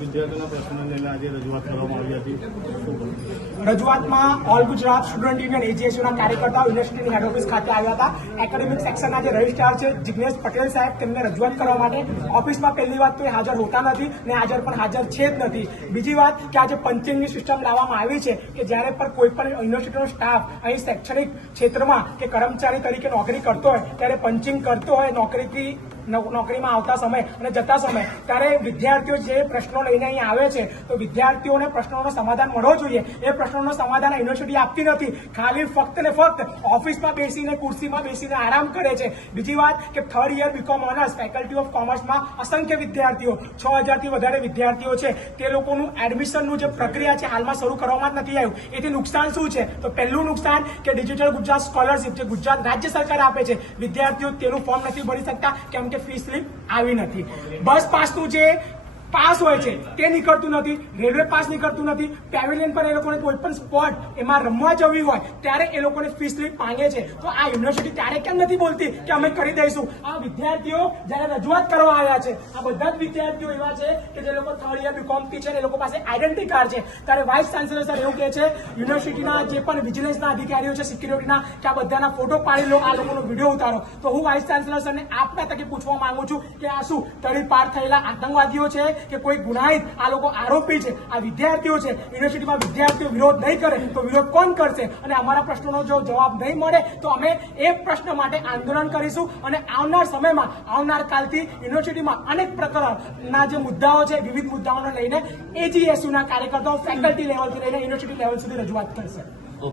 વિદ્યાર્થીઓના પ્રશ્નને લઈને આજે રજૂઆત કરવામાં આવી હતી. રજૂઆતમાં ઓલ ગુજરાત સ્ટુડન્ટ યુનિયન એજીએસયુના કાર્યકર્તાઓ યુનિવર્સિટીની હેડ ઓફિસ ખાતે આવ્યા હતા. એકેડેમિક સેક્શનના જે રજિસ્ટ્રાર છે જિગ્નેશ પટેલ સાહેબ તેમને રજૂઆત કરવા માટે ઓફિસમાં પહેલી વાત તો એ હાજર હોતા નથી ને હાજર છે જ નથી. બીજી વાત કે આજે પંચિંગની સિસ્ટમ લાવવામાં આવી છે કે જ્યારે પણ કોઈ પણ યુનિવર્સિટીનો સ્ટાફ અહીં શૈક્ષણિક ક્ષેત્રમાં કે કર્મચારી તરીકે નોકરી કરતો હોય ત્યારે પંચિંગ કરતો હોય નોકરીમાં આવતા સમય અને જતા સમય ત્યારે વિદ્યાર્થીઓ જે પ્રશ્નો લઈને અહીં આવે છે તો વિદ્યાર્થીઓને પ્રશ્નોનો સમાધાન મળવો જોઈએ. એ પ્રશ્નોનો સમાધાન યુનિવર્સિટી આપતી નથી. ખાલી ફક્ત ને ફક્ત ઓફિસમાં બેસીને ખુરશીમાં બેસીને આરામ કરે છે. બીજી વાત કે third year BCom honours faculty of કોમર્સમાં અસંખ્ય વિદ્યાર્થીઓ 6000થી વધારે વિદ્યાર્થીઓ છે. તે લોકોનું એડમિશનનું જે પ્રક્રિયા છે હાલમાં શરૂ કરવામાં જ નથી આવ્યું. એથી નુકસાન શું છે? તો પહેલું નુકસાન કે ડિજિટલ ગુજરાત સ્કોલરશીપ જે ગુજરાત રાજ્ય સરકાર આપે છે વિદ્યાર્થીઓ તેનું ફોર્મ નથી ભરી શકતા કેમ કે ફી સ્લીપ આવી નથી. બસ પાસનું જે પાસ હોય છે તે નીકળતું નથી, રેલવે પાસ નીકળતું નથી. પેવેલિયન પર એ લોકોને કોઈ પણ સ્પોટ એમાં રમવા જવી હોય ત્યારે એ લોકોને ફી સ્લીપ માંગે છે. તો આ યુનિવર્સિટી ત્યારે કેમ નથી બોલતી કે અમે કરી દઈશું? આ વિદ્યાર્થીઓ જયારે રજૂઆત કરવા આવ્યા છે આ બધા જ વિદ્યાર્થીઓ એવા છે કે જે લોકો થર્ડ યર બીકોમ થી છે એ લોકો પાસે આઈડેન્ટિટી કાર્ડ છે. ત્યારે વાઇસ ચાન્સેલર સર એવું કહે છે યુનિવર્સિટીના જે પણ વિજિલન્સના અધિકારીઓ છે સિક્યુરિટીના કે આ બધાના ફોટો પાડી લો, આ લોકોનો વિડીયો ઉતારો. તો હું વાઇસ ચાન્સેલર સરને આપના તકે પૂછવા માંગુ છું કે આ શું તડીપાર થયેલા આતંકવાદીઓ છે કે કોઈ ગુનાહિત આ લોકો આરોપી છે? આ વિદ્યાર્થીઓ છે. યુનિવર્સિટીમાં વિદ્યાર્થીઓ વિરોધ નહીં કરે તો વિરોધ કોણ કરશે? અને અમારા પ્રશ્નોનો જો જવાબ નહીં મળે તો અમે એ પ્રશ્ન માટે આંદોલન કરીશું. અને આવનાર સમયમાં આવનાર કાલથી યુનિવર્સિટીમાં અનેક પ્રકારના જે મુદ્દાઓ છે વિવિધ મુદ્દાઓને લઈને એજીએસયુના કાર્યકર્તાઓ ફેકલ્ટી લેવલથી લઈને યુનિવર્સિટી લેવલ સુધી રજૂઆત કરશે.